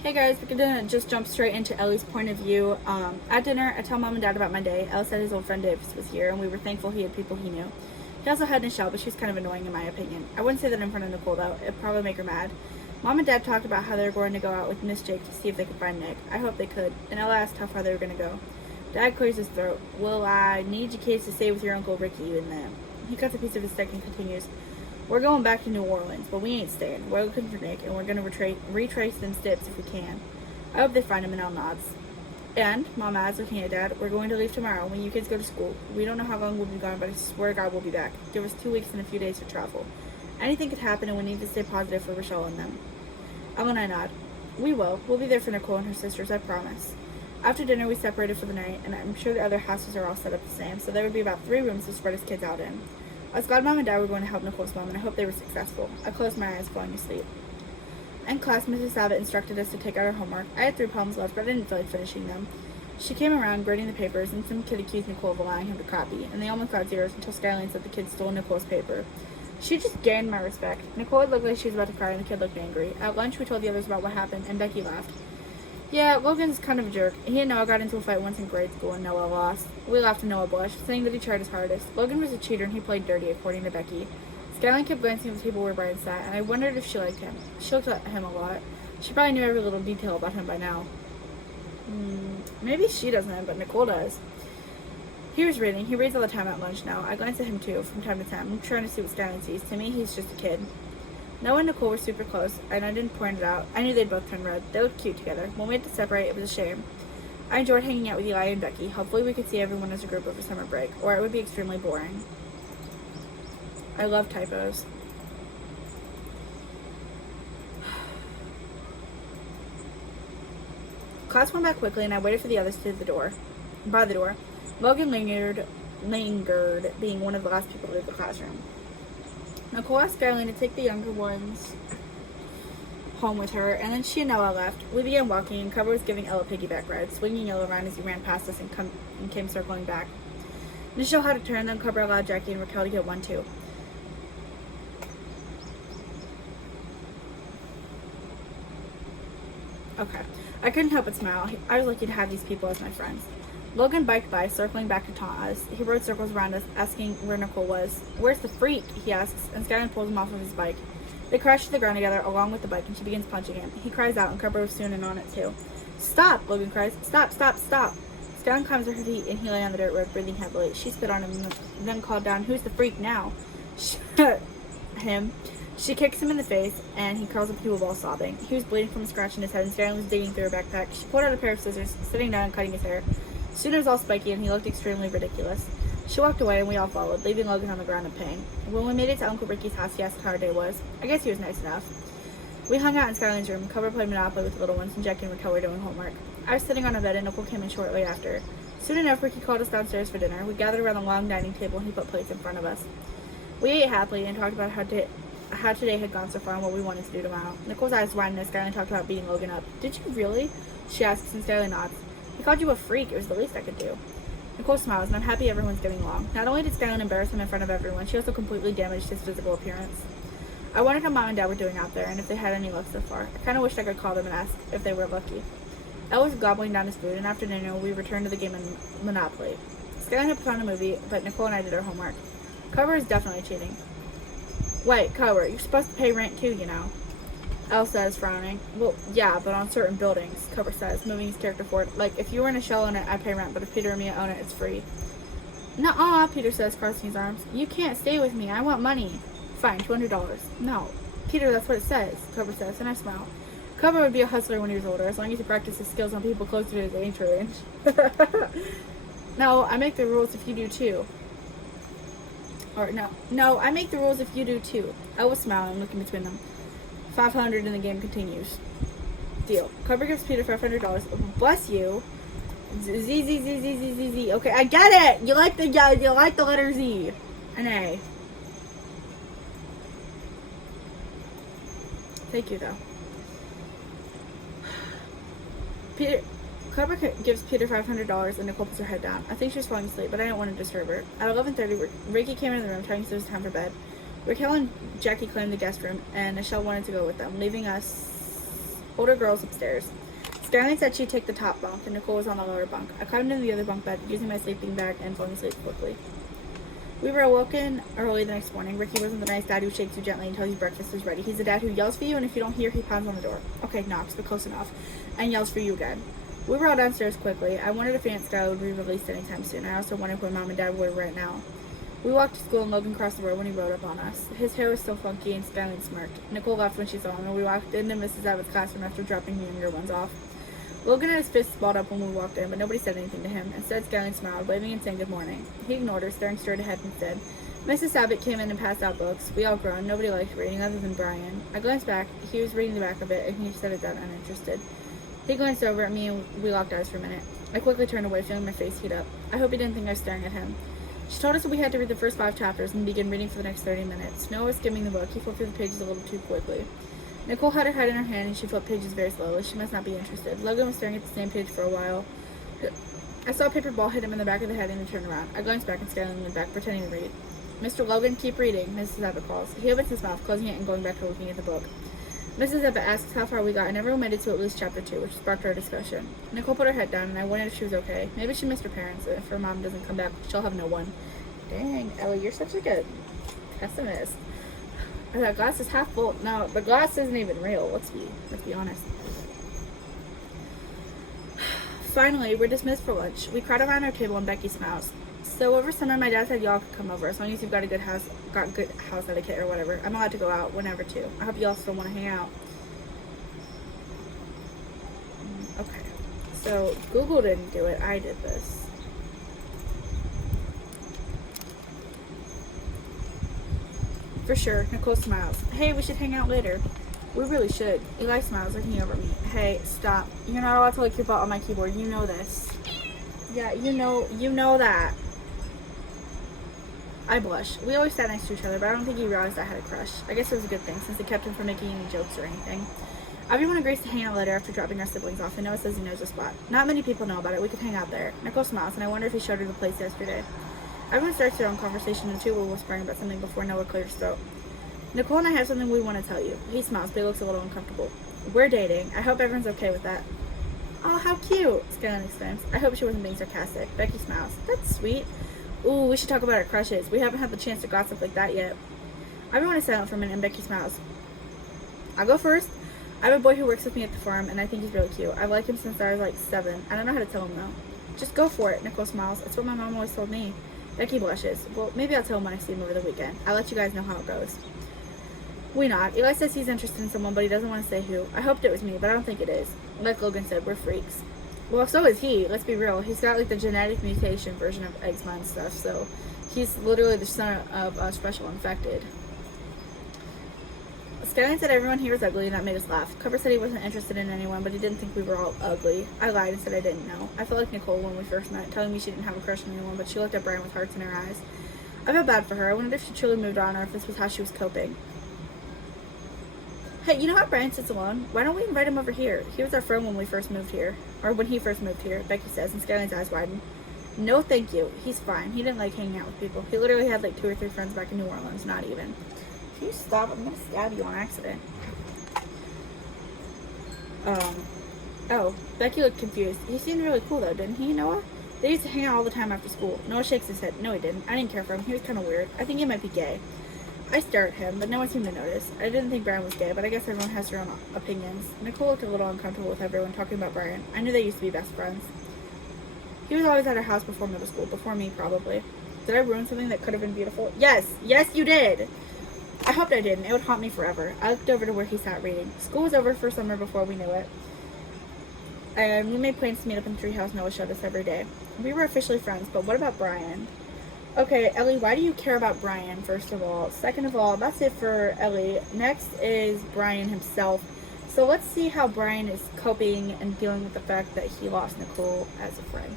Hey guys, we're gonna just jump straight into Ellie's point of view. At dinner, I tell mom and dad about my day. Ellie said his old friend Davis was here, and we were thankful he had people he knew. He also had Nichelle, but she's kind of annoying in my opinion. I wouldn't say that in front of Nicole though; it'd probably make her mad. Mom and dad talked about how they were going to go out with Miss Jake to see if they could find Nick. I hope they could. And Ella asked how far they were gonna go. Dad clears his throat. Well, I need you kids to stay with your Uncle Ricky, and then he cuts a piece of his stick and continues. We're going back to New Orleans, but we ain't staying. We're looking for Nick, and we're gonna retrace them steps if we can. I hope they find him, and El nods. And Mom adds, looking at Dad, we're going to leave tomorrow when you kids go to school. We don't know how long we'll be gone, but I swear to God we'll be back. Give us 2 weeks and a few days to travel. Anything could happen, and we need to stay positive for Rochelle and them. Elle and I nod. We will. We'll be there for Nicole and her sisters, I promise. After dinner, we separated for the night, and I'm sure the other houses are all set up the same, so there would be about 3 rooms to spread his kids out in. I was glad Mom and Dad were going to help Nicole's mom, and I hope they were successful. I closed my eyes, falling asleep. In class, Mrs. Abbott instructed us to take out our homework. I had 3 poems left, but I didn't feel like finishing them. She came around, grading the papers, and some kid accused Nicole of allowing him to copy, and they almost got zeros until Skyline said the kid stole Nicole's paper. She just gained my respect. Nicole looked like she was about to cry, and the kid looked angry. At lunch, we told the others about what happened, and Becky laughed. Yeah, Logan's kind of a jerk. He and Noah got into a fight once in grade school, and Noah lost. We laughed and Noah blushed, saying that he tried his hardest. Logan was a cheater, and he played dirty, according to Becky. Skyline kept glancing at the table where Brian sat, and I wondered if she liked him. She looked at him a lot. She probably knew every little detail about him by now. Maybe she doesn't, but Nicole does. He was reading. He reads all the time at lunch now. I glance at him too, from time to time. I'm trying to see what Skyline sees. To me, he's just a kid. Noah and Nicole were super close, and I didn't point it out. I knew they'd both turn red. They looked cute together. When we had to separate, it was a shame. I enjoyed hanging out with Eli and Becky. Hopefully we could see everyone as a group over summer break, or it would be extremely boring. I love typos. Class went back quickly, and I waited for the others to the door. By the door, Logan lingered, being one of the last people to leave the classroom. Nicole asked Skyline to take the younger ones home with her, and then she and Ella left. We began walking, and Cover was giving Ella piggyback rides, swinging Ella around as he ran past us and came circling back. Nichelle had a turn, then Cover allowed Jackie and Raquel to get one too. Okay. I couldn't help but smile. I was lucky to have these people as my friends. Logan biked by, circling back to taunt us. He rode circles around us, asking where Nicole was. Where's the freak? He asks, and Skyline pulls him off of his bike. They crash to the ground together along with the bike, and she begins punching him. He cries out, and Cooper was soon in on it too. Stop! Logan cries. Stop, stop, stop! Skyline climbs to her feet, and he lay on the dirt road, breathing heavily. She spit on him, and then called down, who's the freak now? Him. She kicks him in the face, and he curls up to a ball sobbing. He was bleeding from a scratch in his head, and Skyline was digging through her backpack. She pulled out a pair of scissors, sitting down and cutting his hair. Soon it was all spiky, and he looked extremely ridiculous. She walked away, and we all followed, leaving Logan on the ground in pain. When we made it to Uncle Ricky's house, he asked how our day was. I guess he was nice enough. We hung out in Skyline's room. Cover played Monopoly with the little ones, and Jackie and Raquel were doing homework. I was sitting on a bed, and Nicole came in shortly after. Soon enough, Ricky called us downstairs for dinner. We gathered around the long dining table, and he put plates in front of us. We ate happily and talked about how today had gone so far and what we wanted to do tomorrow. Nicole's eyes widened as Skyline talked about beating Logan up. Did you really? She asks, and Skyline nods. He called you a freak. It was the least I could do. Nicole smiles, and I'm happy everyone's getting along. Not only did Skyline embarrass him in front of everyone, she also completely damaged his physical appearance. I wondered how Mom and Dad were doing out there, and if they had any luck so far. I kind of wished I could call them and ask if they were lucky. Elle was gobbling down his food, and after dinner, we returned to the game of Monopoly. Skyline had put on a movie, but Nicole and I did our homework. Cover is definitely cheating. Wait, Cover, you're supposed to pay rent too, you know. Elle says, frowning. Well, yeah, but on certain buildings, Cover says, moving his character forward. Like, if you were in a shell on it, I pay rent, but if Peter and Mia own it, it's free. Nuh-uh, Peter says, crossing his arms. You can't stay with me. I want money. Fine, $200. No. Peter, that's what it says, Cover says, and I smile. Cover would be a hustler when he was older, as long as he practiced his skills on people close to his age range. No, I make the rules if you do too. Or, no, I make the rules if you do too. I was smiling, looking between them. 500 and the game continues. Deal. Cover gives Peter $500. Bless you. Z. Okay, I get it. You like the letter Z. An A. Thank you, though. Cover gives Peter $500 and Nicole puts her head down. I think she was falling asleep, but I didn't want to disturb her. At 11:30, Ricky came into the room telling us it was time for bed. Raquel and Jackie claimed the guest room, and Nichelle wanted to go with them, leaving us older girls upstairs. Skyline said she'd take the top bunk, and Nicole was on the lower bunk. I climbed into the other bunk bed, using my sleeping bag, and falling asleep quickly. We were awoken early the next morning. Ricky wasn't the nice dad who shakes you gently and tells you breakfast is ready. He's the dad who yells for you, and if you don't hear, he pounds on the door. Okay, knocks, but close enough. And yells for you again. We were all downstairs quickly. I wondered if Aunt Skylar would be released anytime soon. I also wondered where Mom and Dad were right now. We walked to school, and Logan crossed the road when he rode up on us. His hair was still funky, and Skyline smirked. Nicole laughed when she saw him, and we walked into Mrs. Abbott's classroom after dropping the younger ones off. Logan had his fists balled up when we walked in, but nobody said anything to him. Instead, Skyline smiled, waving and saying good morning. He ignored her, staring straight ahead instead. Mrs. Abbott came in and passed out books. We all groaned. Nobody liked reading other than Brian. I glanced back. He was reading the back of it, and he set it down uninterested. He glanced over at me, and we locked eyes for a minute. I quickly turned away, feeling my face heat up. I hope he didn't think I was staring at him. She told us that we had to read the first 5 chapters and begin reading for the next 30 minutes. Noah was skimming the book. He flipped through the pages a little too quickly. Nicole had her head in her hand, and she flipped pages very slowly. She must not be interested. Logan was staring at the same page for a while. I saw a paper ball hit him in the back of the head, and he turned around. I glanced back, and Skyline went back, pretending to read. Mr. Logan, keep reading, Mrs. Abbott calls. He opens his mouth, closing it and going back to looking at the book. Mrs. Abbott asks how far we got, and everyone made it to at least chapter 2, which sparked our discussion. Nicole put her head down, and I wondered if she was okay. Maybe she missed her parents, and if her mom doesn't come back, she'll have no one. Dang, Elley, you're such a good pessimist. That glass is half full. No, the glass isn't even real. Let's be honest. Finally, we're dismissed for lunch. We crowd around our table, and Becky smiles. So over summer, my dad said y'all could come over as long as you've got good house etiquette or whatever. I'm allowed to go out whenever too. I hope y'all still want to hang out. Okay, so Google didn't do it. I did this. For sure. Nicole smiles. Hey, we should hang out later. We really should. Eli smiles, looking over at me. Hey, stop. You're not allowed to lick your butt on my keyboard. You know this. Yeah, you know that. I blush. We always sat next to each other, but I don't think he realized I had a crush. I guess it was a good thing, since it kept him from making any jokes or anything. Everyone agrees to hang out later after dropping our siblings off, and Noah says he knows a spot. Not many people know about it. We could hang out there. Nicole smiles, and I wonder if he showed her the place yesterday. Everyone starts their own conversation, and two were whispering about something before Noah cleared his throat. Nicole and I have something we want to tell you. He smiles, but he looks a little uncomfortable. We're dating. I hope everyone's okay with that. Oh, how cute, Skyline exclaims. I hope she wasn't being sarcastic. Becky smiles. That's sweet. Ooh, we should talk about our crushes. We haven't had the chance to gossip like that yet. Everyone is silent for a minute, and Becky smiles. I'll go first. I have a boy who works with me at the farm, and I think he's really cute. I've liked him since I was like 7. I don't know how to tell him, though. Just go for it, Nicole smiles. It's what my mom always told me. Becky blushes. Well, maybe I'll tell him when I see him over the weekend. I'll let you guys know how it goes. We nod. Eli says he's interested in someone, but he doesn't want to say who. I hoped it was me, but I don't think it is. Like Logan said, we're freaks. Well, so is he. Let's be real. He's got like the genetic mutation version of eczema and stuff, so he's literally the son of a special infected. Skyline said everyone here was ugly, and that made us laugh. Cooper said he wasn't interested in anyone, but he didn't think we were all ugly. I lied and said I didn't know. I felt like Nicole when we first met, telling me she didn't have a crush on anyone, but she looked at Brian with hearts in her eyes. I felt bad for her. I wondered if she truly moved on or if this was how she was coping. Hey, you know how Brian sits alone? Why don't we invite him over here? He was our friend when we first moved here. Or when he first moved here, Becky says, and Skyline's eyes widen. No, thank you. He's fine. He didn't like hanging out with people. He literally had like 2 or 3 friends back in New Orleans, not even. Can you stop? I'm gonna stab you on accident. Oh, Becky looked confused. He seemed really cool though, didn't he, Noah? They used to hang out all the time after school. Noah shakes his head. No, he didn't. I didn't care for him. He was kind of weird. I think he might be gay. I stare at him, but no one seemed to notice. I didn't think Brian was gay, but I guess everyone has their own opinions. Nicole looked a little uncomfortable with everyone talking about Brian. I knew they used to be best friends. He was always at our house before middle school, before me probably. Did I ruin something that could have been beautiful? Yes! Yes, you did! I hoped I didn't. It would haunt me forever. I looked over to where he sat reading. School was over for summer before we knew it. And we made plans to meet up in the treehouse Noah showed us every day. We were officially friends, but what about Brian? Okay, Elley, why do you care about Brian, first of all? Second of all, that's it for Elley. Next is Brian himself. So let's see how Brian is coping and dealing with the fact that he lost Nicole as a friend.